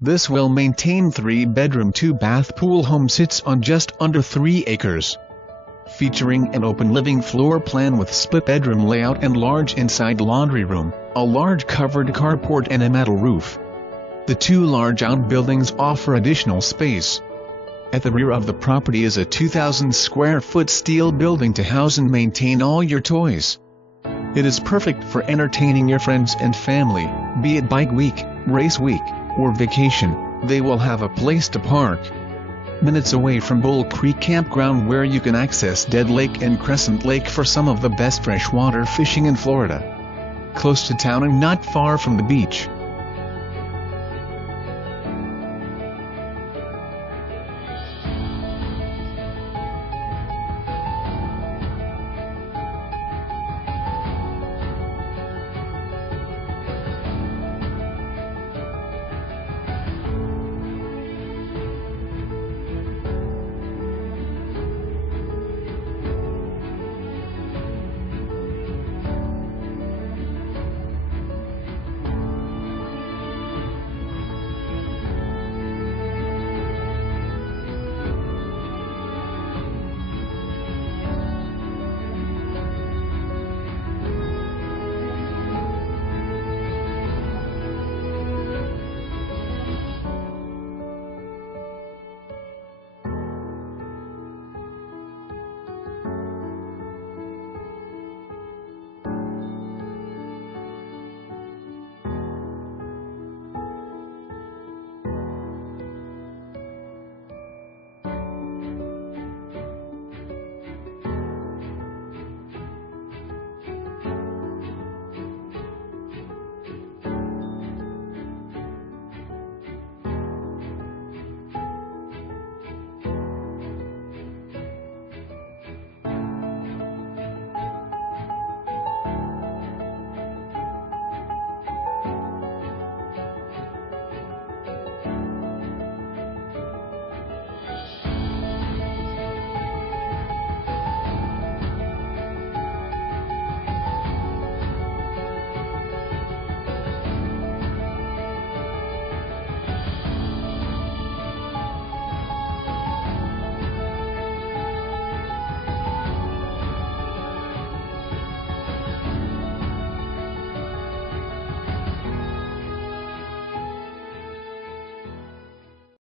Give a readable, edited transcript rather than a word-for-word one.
This well-maintained 3-bedroom 2-bath pool home sits on just under 3 acres. Featuring an open living floor plan with split-bedroom layout and large inside laundry room, a large covered carport and a metal roof. The 2 large outbuildings offer additional space. At the rear of the property is a 2,000-square-foot steel building to house and maintain all your toys. It is perfect for entertaining your friends and family, be it bike week, race week, or vacation. They will have a place to park. Minutes away from Bull Creek Campground, where you can access Dead Lake and Crescent Lake for some of the best freshwater fishing in Florida. Close to town and not far from the beach.